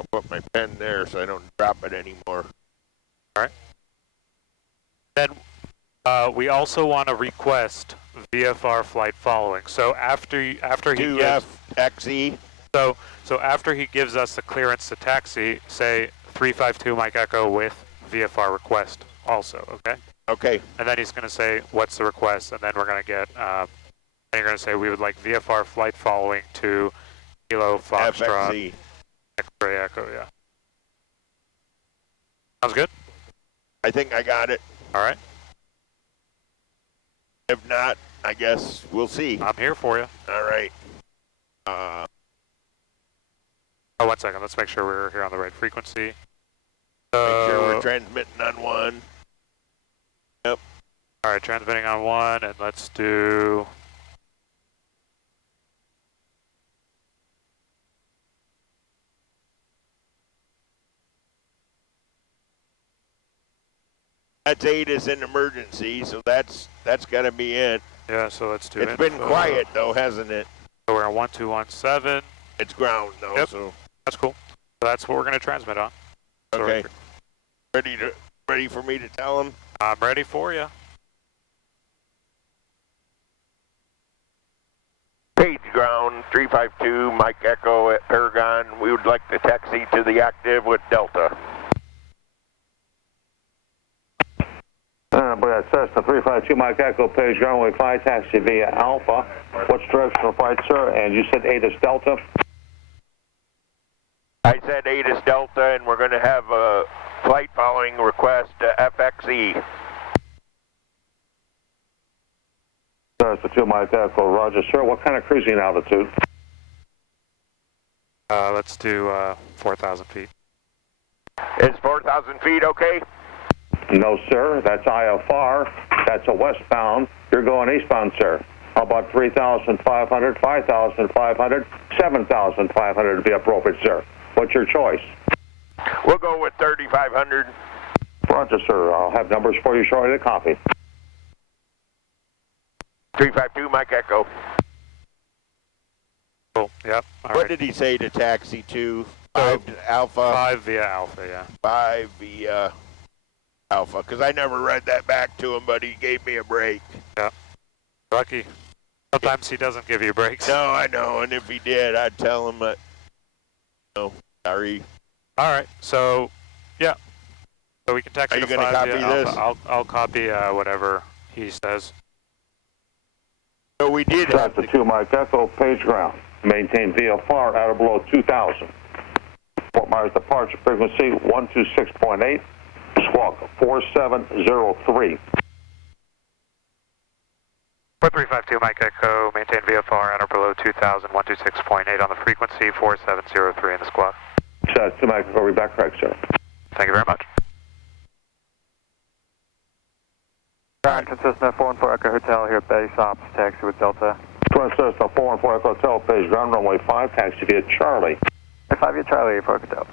I'll put my pen there so I don't drop it anymore. All right. Then we also want to request VFR flight following. So after he gives XE. So after he gives us the clearance to taxi, say 352 Mike Echo with VFR request also, okay? Okay. And then he's going to say, what's the request? And then we're going to get, then you're going to say, we would like VFR flight following to Kilo Foxtrot FXE. X-ray Echo, yeah. Sounds good? I think I got it. All right. If not, I guess we'll see. I'm here for you. All right. Oh, 1 second. Let's make sure we're here on the right frequency. Make sure we're transmitting on 1. Yep. All right, transmitting on 1, and let's do... That's 8 is an emergency, so that's got to be it. Yeah, so let's do it. It's been quiet though, hasn't it? So we're on 1217. It's ground though, yep. So that's cool. So that's what we're going to transmit on. So okay. Ready for me to tell him? I'm ready for you. Page ground, 352, Mike Echo at Paragon. We would like to taxi to the active with Delta. Cessna 352 Mike Echo, page ground, we fly taxi via Alpha. What's directional flight, sir? And you said 8 is Delta? I said 8 is Delta, and we're going to have a flight following request to FXE. Cessna 2 Mike Echo, roger, sir. What kind of cruising altitude? Let's do 4,000 feet. Is 4,000 feet okay? No, sir. That's IFR. That's a westbound. You're going eastbound, sir. How about 3,500, 5,500, 7,500 to be appropriate, sir? What's your choice? We'll go with 3,500. Roger, sir. I'll have numbers for you shortly to copy. 352 Mike Echo. Cool. Yep. What did he say to taxi to? 5 Alpha? 5 via Alpha, yeah. 5 via Alpha, because I never read that back to him, but he gave me a break. Yeah. Lucky. Sometimes he doesn't give you breaks. No, I know, and if he did, I'd tell him that, no, sorry. All right, so, yeah. So we can taxi Are you to going to 5 copy via this? Alpha. I'll copy whatever he says. So we did have to 2 Mike Echo, page ground. Maintain VFR at or below 2,000. Fort Myers departure frequency 126.8. Squawk 4703. 4352 Mike Echo, maintain VFR at or below 2,000, 126.8 on the frequency, 4703 in the squawk. 2 Mike Echo, read back correct, sir. Thank you very much. Cessna 414 Echo Hotel here at base ops, taxi with Delta. Cessna 414 Echo Hotel, page ground, runway 5, taxi via Charlie. 5 via Charlie for Echo Delta.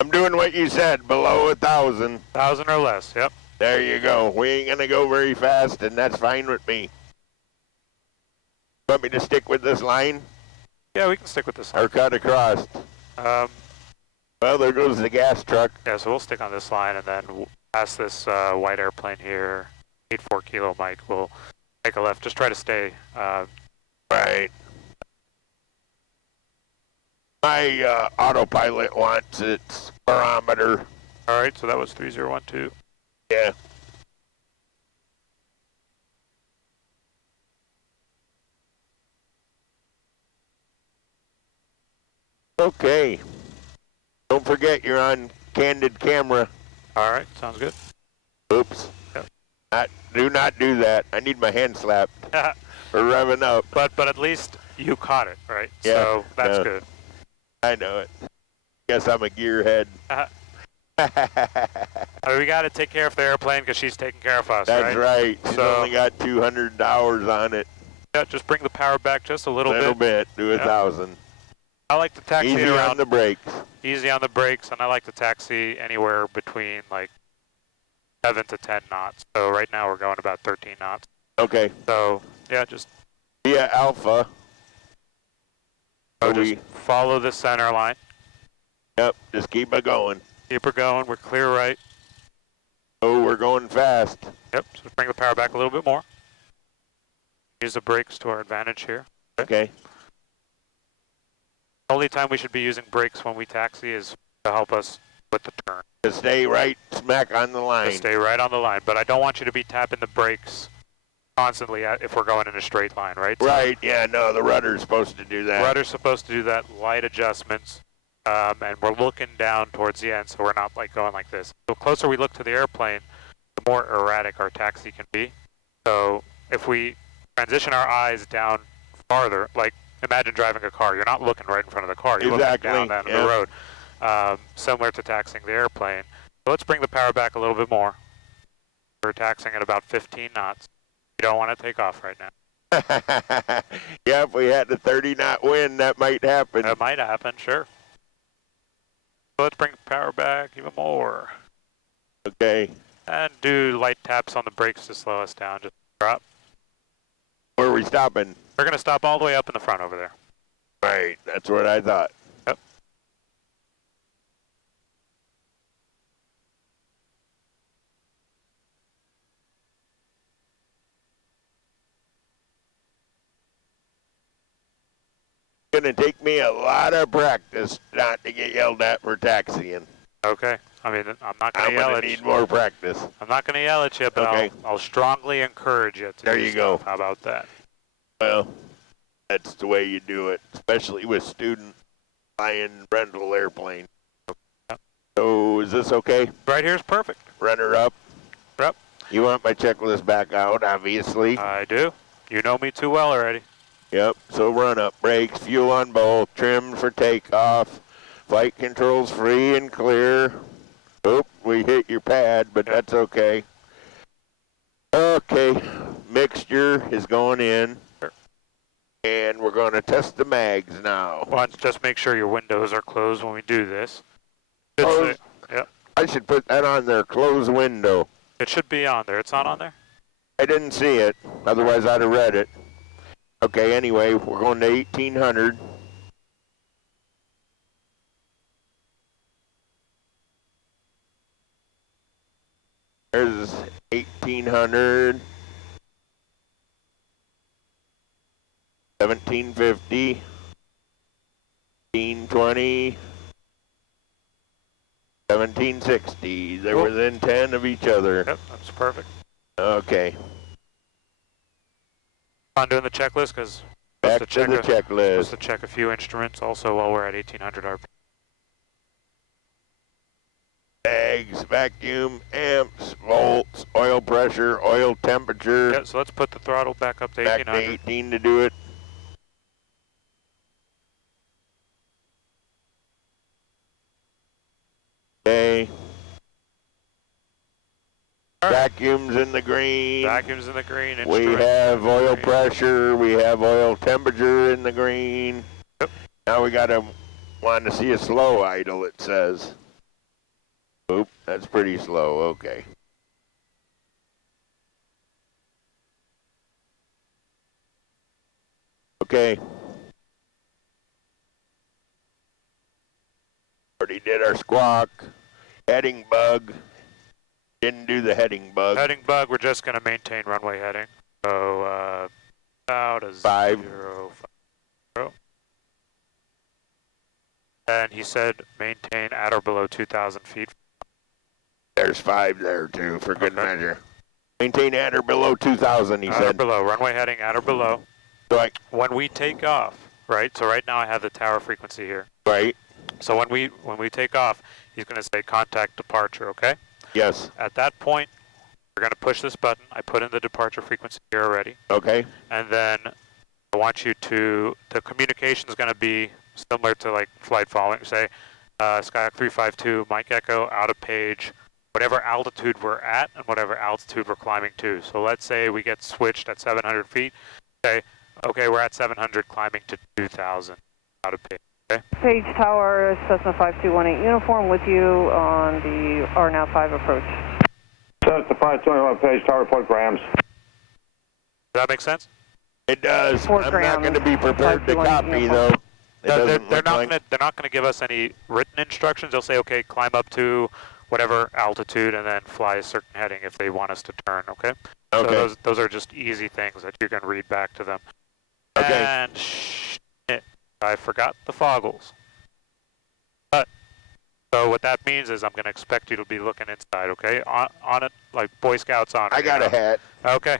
I'm doing what you said, below 1,000. 1,000 or less, yep. There you go. We ain't going to go very fast, and that's fine with me. Want me to stick with this line? Yeah, we can stick with this line. Or cut across? Well, there goes the gas truck. Yeah, so we'll stick on this line, and then past this white airplane here, 84 Kilo Mike, we'll take a left. Just try to stay. Right. My autopilot wants its barometer. All right, so that was 3012. Yeah. Okay. Don't forget you're on candid camera. All right, sounds good. Oops. Yep. Do not do that. I need my hand slapped for revving up. But at least you caught it, right? Yeah. So that's good. I know it. Guess I'm a gearhead. I mean, we got to take care of the airplane because she's taking care of us, That's right. She's so, only got 200 hours on it. Yeah, just bring the power back just a little bit. Do 1,000. I like to taxi easy around. on the brakes. Easy on the brakes, and I like to taxi anywhere between like 7 to 10 knots. So right now we're going about 13 knots. Okay. So yeah, just via Alpha. So just follow the center line. Yep, just keep it going. Keep her going. We're clear right. Oh, we're going fast. Yep, so bring the power back a little bit more. Use the brakes to our advantage here. Okay. The only time we should be using brakes when we taxi is to help us with the turn. To stay right smack on the line. To stay right on the line, but I don't want you to be tapping the brakes constantly if we're going in a straight line, right? Right, yeah, no, the rudder's supposed to do that. Rudder's supposed to do that, light adjustments, and we're looking down towards the end, so we're not like going like this. The closer we look to the airplane, the more erratic our taxi can be. So if we transition our eyes down farther, like imagine driving a car, you're not looking right in front of the car, you're looking down the road. Similar to taxiing the airplane. So let's bring the power back a little bit more. We're taxiing at about 15 knots. You don't want to take off right now. Yeah, if we had the 30-knot wind, that might happen. That might happen, sure. So let's bring the power back even more. Okay. And do light taps on the brakes to slow us down. Just drop. Where are we stopping? We're going to stop all the way up in the front over there. Right, that's what I thought. Yep. It's going to take me a lot of practice not to get yelled at for taxiing. Okay. I mean, I'm not going to yell at you. I'm going to need more practice. I'm not going to yell at you, but okay. I'll strongly encourage you to there do you stuff. go. How about that? Well, that's the way you do it, especially with student flying rental airplane. Yep. So is this okay? Right here is perfect. Runner up. Yep. You want my checklist back out, obviously. I do. You know me too well already. Yep, so run up, brakes, fuel on both, trimmed for takeoff, flight controls free and clear. Oop, we hit your pad, but that's okay. Okay, mixture is going in, and we're going to test the mags now. Well, just make sure your windows are closed when we do this. Close. Yep. I should put that on there, close window. It should be on there. It's not on there? I didn't see it, otherwise I'd have read it. Okay, anyway, we're going to 1800. There's 1800. 1750. 1820. 1760. They're within 10 of each other. Yep, that's perfect. Okay. On doing the checklist because back to the checklist. Just to check a few instruments also while we're at 1800 RPM. Bags, vacuum, amps, volts, oil pressure, oil temperature. Yeah, so let's put the throttle back up to 1800. Back to 18 to do it. Okay. Right. Vacuums in the green. Vacuums in the green. We have oil pressure. We have oil temperature in the green. Yep. Now we want to see a slow idle, it says. Oop, that's pretty slow. Okay. Okay. Already did our squawk. Heading bug. Didn't do the heading bug. Heading bug, we're just going to maintain runway heading. So, about a 5. 050. And he said maintain at or below 2,000 feet. There's 5 there, too, for good measure. Maintain at or below 2,000, he said. At or below. Runway heading at or below. Right. When we take off, right? So right now I have the tower frequency here. Right. So when we take off, he's going to say contact departure, okay? Yes. At that point, we're going to push this button. I put in the departure frequency here already. Okay. And then I want you to, the communication is going to be similar to like flight following, say Skyhawk 352, Mike Echo, out of page, whatever altitude we're at and whatever altitude we're climbing to. So let's say we get switched at 700 feet. Say, okay, we're at 700 climbing to 2,000 out of page. Okay. Page Tower, Cessna 5218 uniform with you on the RNAV 5 approach. Cessna 5218 Page Tower, report grams. Does that make sense? It does. 4 I'm grams. not going to be prepared to copy, though. They're doesn't look not like... gonna give us any written instructions. They'll say, okay, climb up to whatever altitude and then fly a certain heading if they want us to turn. Okay. Okay. So those are just easy things that you can read back to them. Okay. And shit, I forgot the foggles. So what that means is I'm going to expect you to be looking inside, okay? On it, like Boy Scouts on it. I got a hat. Okay.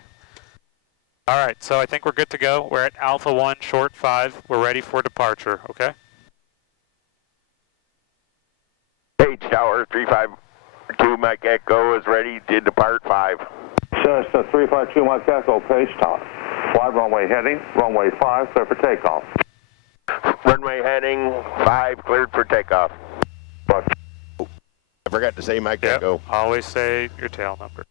All right, so I think we're good to go. We're at Alpha 1, short 5. We're ready for departure, okay? Page Tower 352 Mike Echo is ready to depart 5. Cessna 352 Mike Echo, Pace Tower. Wide runway heading, runway 5, clear for takeoff. Runway heading 5, cleared for takeoff. But I forgot to say Mike Yep. Echo. Always say your tail number.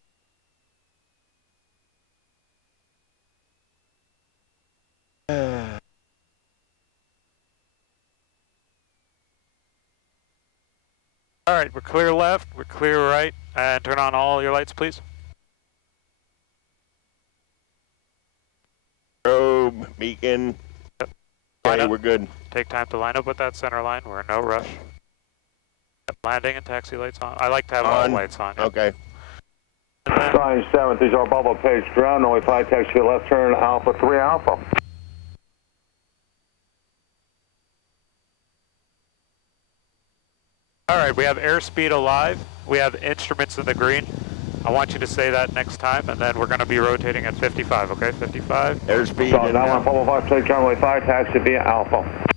All right, we're clear left, we're clear right, and turn on all your lights, please. Probe, beacon. Yep. Line Okay, up. we're good. Take time to line up with that center line. We're in no rush. Yep, landing and taxi lights on. I like to have all lights on. Yep. Okay. And then, Sign 7, these are Bubble Page ground, runway 5, taxi left turn, Alpha 3 Alpha. all right, we have airspeed alive. We have instruments in the green. I want you to say that next time, and then we're going to be rotating at 55, okay? 55. Airspeed So and now on Bubble 5, take runway 5, taxi via Alpha.